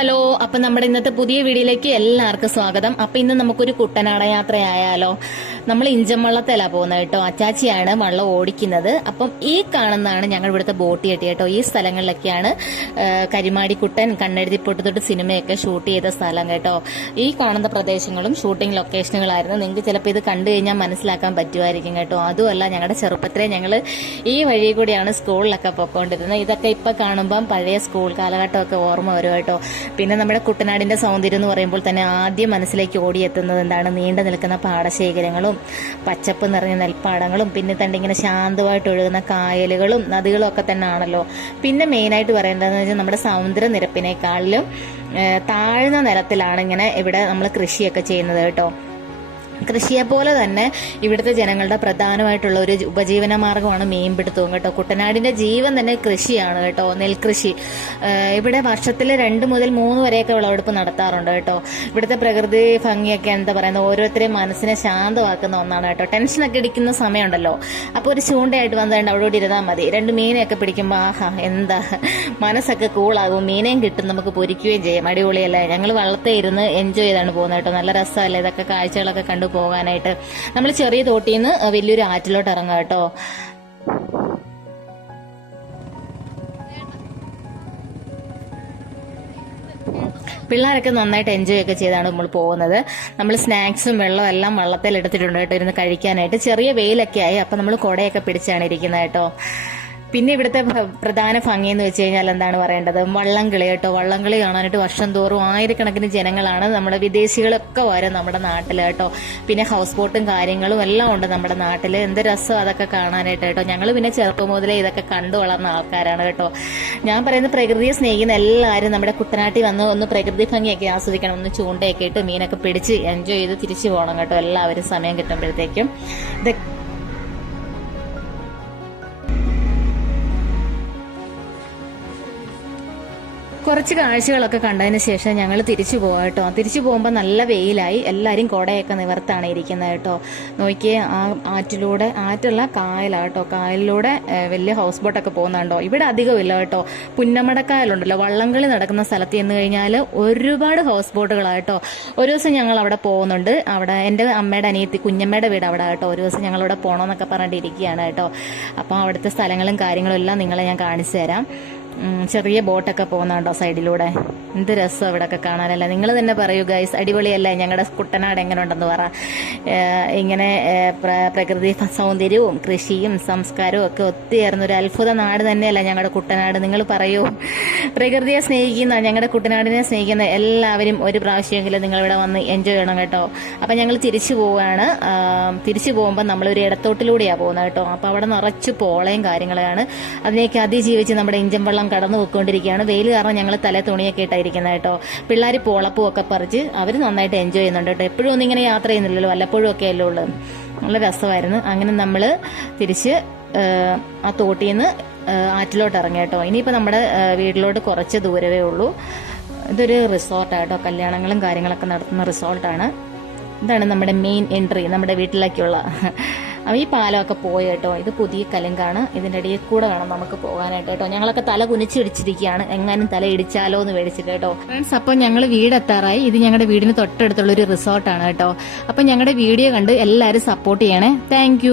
അപ്പൊ നമ്മുടെ ഇന്നത്തെ പുതിയ വീഡിയോയിലേക്ക് എല്ലാവർക്കും സ്വാഗതം. അപ്പൊ ഇന്ന് നമുക്കൊരു കുട്ടനാട യാത്രയായാലോ. നമ്മൾ ഇഞ്ചംവള്ളത്തിലാ പോകുന്നത് കേട്ടോ. അച്ചാച്ചിയാണ് വള്ളം ഓടിക്കുന്നത്. അപ്പം ഈ കാണുന്നതാണ് ഞങ്ങൾ ഇവിടുത്തെ ബോട്ട് കെട്ടി കേട്ടോ. ഈ സ്ഥലങ്ങളിലൊക്കെയാണ് കരിമാടിക്കുട്ടൻ കണ്ണെഴുതി പൊട്ടുതൊട്ട് സിനിമയൊക്കെ ഷൂട്ട് ചെയ്ത സ്ഥലം കേട്ടോ. ഈ കാണുന്ന പ്രദേശങ്ങളും ഷൂട്ടിംഗ് ലൊക്കേഷനുകളായിരുന്നു. നിങ്ങൾക്ക് ചിലപ്പോൾ ഇത് കണ്ടു കഴിഞ്ഞാൽ മനസ്സിലാക്കാൻ പറ്റുമായിരിക്കും കേട്ടോ. അതുമല്ല ഞങ്ങളുടെ ചെറുപ്പത്തിലെ ഞങ്ങൾ ഈ വഴി കൂടിയാണ് സ്കൂളിലൊക്കെ പൊക്കോണ്ടിരുന്നത്. ഇതൊക്കെ ഇപ്പം കാണുമ്പം പഴയ സ്കൂൾ കാലഘട്ടമൊക്കെ ഓർമ്മ വരും കേട്ടോ. പിന്നെ നമ്മുടെ കുട്ടനാടിന്റെ സൗന്ദര്യം എന്ന് പറയുമ്പോൾ തന്നെ ആദ്യം മനസ്സിലേക്ക് ഓടിയെത്തുന്നത് എന്താണ്? നീണ്ടു നിൽക്കുന്ന പാടശേഖരങ്ങളും പച്ചപ്പ് നിറഞ്ഞ നെൽപ്പാടങ്ങളും പിന്നെ തന്നെ ഇങ്ങനെ ശാന്തമായിട്ട് ഒഴുകുന്ന കായലുകളും നദികളും ഒക്കെ തന്നെ ആണല്ലോ പിന്നെ മെയിനായിട്ട് പറയേണ്ടതെന്ന് വെച്ചാൽ നമ്മുടെ സമുദ്രനിരപ്പിനേക്കാളിലും താഴ്ന്ന നിലത്തിലാണ് ഇങ്ങനെ ഇവിടെ നമ്മൾ കൃഷിയൊക്കെ ചെയ്യുന്നത് കേട്ടോ. കൃഷിയെ പോലെ തന്നെ ഇവിടുത്തെ ജനങ്ങളുടെ പ്രധാനമായിട്ടുള്ള ഒരു ഉപജീവന മാർഗമാണ് മീൻപിടുത്തവും കേട്ടോ. കുട്ടനാടിന്റെ ജീവൻ തന്നെ കൃഷിയാണ് കേട്ടോ നെൽകൃഷി. ഇവിടെ വർഷത്തിൽ രണ്ട് മുതൽ മൂന്ന് വരെയൊക്കെ വിളവെടുപ്പ് നടത്താറുണ്ട് കേട്ടോ. ഇവിടുത്തെ പ്രകൃതി ഭംഗിയൊക്കെ എന്താ പറയുന്നത്? ഓരോരുത്തരെയും മനസ്സിനെ ശാന്തമാക്കുന്ന ഒന്നാണ് കേട്ടോ. ടെൻഷനൊക്കെ ഇടിക്കുന്ന സമയമുണ്ടല്ലോ. അപ്പോൾ ഒരു ചൂണ്ടയായിട്ട് വന്നുകൊണ്ട് അവിടെ ഇരുന്നാൽ മതി. രണ്ട് മീനെയൊക്കെ പിടിക്കുമ്പോൾ ആഹാ എന്താ? മനസ്സൊക്കെ കൂളാകും. മീനേയും കിട്ടും നമുക്ക് പൊരിക്കുകയും ചെയ്യും. അടിപൊളിയല്ലേ? ഞങ്ങൾ വള്ളത്തെ ഇരുന്ന് എൻജോയ് ചെയ്താണ് പോകുന്നത് കേട്ടോ. നല്ല രസമല്ലേ? ഇതൊക്കെ കാഴ്ചകളൊക്കെ കണ്ടു പോകാനായിട്ട്. നമ്മൾ ചെറിയ തോട്ടിൽ നിന്ന് വലിയൊരു ആറ്റിലോട്ട് ഇറങ്ങാം കേട്ടോ. പിള്ളേരൊക്കെ നന്നായിട്ട് എൻജോയ് ഒക്കെ ചെയ്താണ് നമ്മൾ പോകുന്നത്. നമ്മൾ സ്നാക്സും വെള്ളവും എല്ലാം വള്ളത്തിൽ എടുത്തിട്ടുണ്ട് കേട്ടോ ഇരുന്ന് കഴിക്കാനായിട്ട്. ചെറിയ വെയിലൊക്കെ ആയി അപ്പം നമ്മൾ കുടയൊക്കെ പിടിച്ചാണ് ഇരിക്കുന്നത് കേട്ടോ. പിന്നെ ഇവിടുത്തെ പ്രധാന ഭംഗി എന്ന് വെച്ച് കഴിഞ്ഞാൽ എന്താണ് പറയേണ്ടത്? വള്ളംകളി കേട്ടോ വള്ളംകളി കാണാനായിട്ട് വർഷം തോറും ആയിരക്കണക്കിന് ജനങ്ങളാണ് നമ്മുടെ വിദേശികളൊക്കെ വരും നമ്മുടെ നാട്ടിൽ കേട്ടോ. പിന്നെ ഹൗസ് ബോട്ടും കാര്യങ്ങളും എല്ലാം ഉണ്ട് നമ്മുടെ നാട്ടിൽ എന്ത് രസം അതൊക്കെ കാണാനായിട്ട് കേട്ടോ. ഞങ്ങൾ പിന്നെ ചെറുപ്പം മുതലേ ഇതൊക്കെ കണ്ടു വളർന്ന ആൾക്കാരാണ് കേട്ടോ. ഞാൻ പറയുന്ന പ്രകൃതിയെ സ്നേഹിക്കുന്ന എല്ലാവരും നമ്മുടെ കുട്ടനാട്ടിൽ വന്ന് ഒന്ന് പ്രകൃതി ഭംഗിയൊക്കെ ആസ്വദിക്കണം. ഒന്ന് ചൂണ്ടയൊക്കെ ഇട്ട് മീനൊക്കെ പിടിച്ച് എൻജോയ് ചെയ്ത് തിരിച്ചു പോകണം കേട്ടോ. എല്ലാവരും സമയം കിട്ടുമ്പോഴത്തേക്കും. ഇത് കുറച്ച് കാഴ്ചകളൊക്കെ കണ്ടതിന് ശേഷം ഞങ്ങൾ തിരിച്ചു പോകാം കേട്ടോ. തിരിച്ചു പോകുമ്പോൾ നല്ല വെയിലായി. എല്ലാവരും കുടയൊക്കെ നിവർത്താണ് ഇരിക്കുന്നത് കേട്ടോ. നോക്കിയേ ആ ആറ്റിലൂടെ ആറ്റുള്ള കായലാണ് കേട്ടോ. കായലിലൂടെ വലിയ ഹൗസ് ബോട്ടൊക്കെ പോകുന്നുണ്ടോ? ഇവിടെ അധികമില്ല കേട്ടോ. പുന്നമടക്കായലുണ്ടല്ലോ. വള്ളംകളി നടക്കുന്ന സ്ഥലത്ത് എന്ന് കഴിഞ്ഞാൽ ഒരുപാട് ഹൗസ് ബോട്ടുകളായിട്ടോ ഒരു ദിവസം ഞങ്ങൾ അവിടെ പോകുന്നുണ്ട്. അവിടെ എന്റെ അമ്മയുടെ അനിയത്തി കുഞ്ഞമ്മയുടെ വീട് അവിടെ കേട്ടോ. ഒരു ദിവസം ഞങ്ങൾ അവിടെ പോകണമെന്നൊക്കെ പറഞ്ഞിട്ട് ഇരിക്കുകയാണ് കേട്ടോ. അപ്പോൾ അവിടുത്തെ സ്ഥലങ്ങളും കാര്യങ്ങളും എല്ലാം നിങ്ങളെ ഞാൻ കാണിച്ചു തരാം. ചെറിയ ബോട്ടൊക്കെ പോകുന്നുണ്ടോ സൈഡിലൂടെ? എന്ത് രസം അവിടെ ഒക്കെ കാണാനല്ല. നിങ്ങൾ തന്നെ പറയൂ ഗൈസ് അടിപൊളിയല്ലേ? ഞങ്ങളുടെ കുട്ടനാട് എങ്ങനെ ഉണ്ടെന്ന് പറ. ഇങ്ങനെ പ്രകൃതി സൗന്ദര്യവും കൃഷിയും സംസ്കാരവും ഒക്കെ ഒത്തുചേർന്ന ഒരു അത്ഭുത നാട് തന്നെയല്ല ഞങ്ങളുടെ കുട്ടനാട്. നിങ്ങൾ പറയൂ. പ്രകൃതിയെ സ്നേഹിക്കുന്ന ഞങ്ങളുടെ കുട്ടനാടിനെ സ്നേഹിക്കുന്ന എല്ലാവരും ഒരു പ്രാവശ്യമെങ്കിലും നിങ്ങൾ ഇവിടെ വന്ന് എൻജോയ് ചെയ്യണം കേട്ടോ. അപ്പം ഞങ്ങൾ തിരിച്ചു പോവുകയാണ് തിരിച്ചു പോകുമ്പോൾ നമ്മളൊരു ഇടത്തോട്ടിലൂടെയാണ് പോകുന്നത് കേട്ടോ. അപ്പോൾ അവിടെ നിറച്ച് പോളയും കാര്യങ്ങളാണ് അതിനേക്ക് അതിജീവിച്ച് നമ്മുടെ ഇഞ്ചൻ വെള്ളം കടന്നു പോയിക്കൊണ്ടിരിക്കുകയാണ്. വെയിൽ കാരണം ഞങ്ങൾ തല തുണിയൊക്കെ ഇട്ടായിരിക്കുന്നത് കേട്ടോ. പിള്ളേർ പോളപ്പും ഒക്കെ പറിച്ച് അവർ നന്നായിട്ട് എൻജോയ് ചെയ്യുന്നുണ്ട് കേട്ടോ. എപ്പോഴും ഒന്നും ഇങ്ങനെ യാത്ര ചെയ്യുന്നില്ലല്ലോ. വല്ലപ്പോഴും ഒക്കെ അല്ലേ ഉള്ളൂ. നല്ല രസമായിരുന്നു. അങ്ങനെ നമ്മൾ തിരിച്ച് ആ, തോട്ടിൽ നിന്ന് ആറ്റിലോട്ട് ഇറങ്ങി കേട്ടോ. ഇനിയിപ്പോൾ നമ്മുടെ വീട്ടിലോട്ട് കുറച്ച് ദൂരമേ ഉള്ളൂ. ഇതൊരു റിസോർട്ടാട്ടോ കല്യാണങ്ങളും കാര്യങ്ങളൊക്കെ നടത്തുന്ന റിസോർട്ടാണ് ഇതാണ് നമ്മുടെ മെയിൻ എൻട്രി നമ്മുടെ വീട്ടിലേക്കുള്ള അപ്പോൾ ഈ പാലമൊക്കെ പോയി കേട്ടോ. ഇത് പുതിയ കലുങ്കാണ്. ഇതിന്റെ ഇടയിൽ കൂടെ വേണം നമുക്ക് പോകാനായിട്ട് കേട്ടോ. ഞങ്ങളൊക്കെ തല കുനിച്ചിടിച്ചിരിക്കുകയാണ് എങ്ങാനും തല ഇടിച്ചാലോ എന്ന് മേടിച്ചിട്ട് കേട്ടോ. ഫ്രണ്ട്സ് അപ്പോൾ ഞങ്ങൾ വീടെത്താറായി. ഇത് ഞങ്ങളുടെ വീടിന് തൊട്ടടുത്തുള്ള ഒരു റിസോർട്ടാണ് കേട്ടോ. അപ്പോൾ ഞങ്ങളുടെ വീഡിയോ കണ്ട് എല്ലാവരും സപ്പോർട്ട് ചെയ്യണേ. താങ്ക്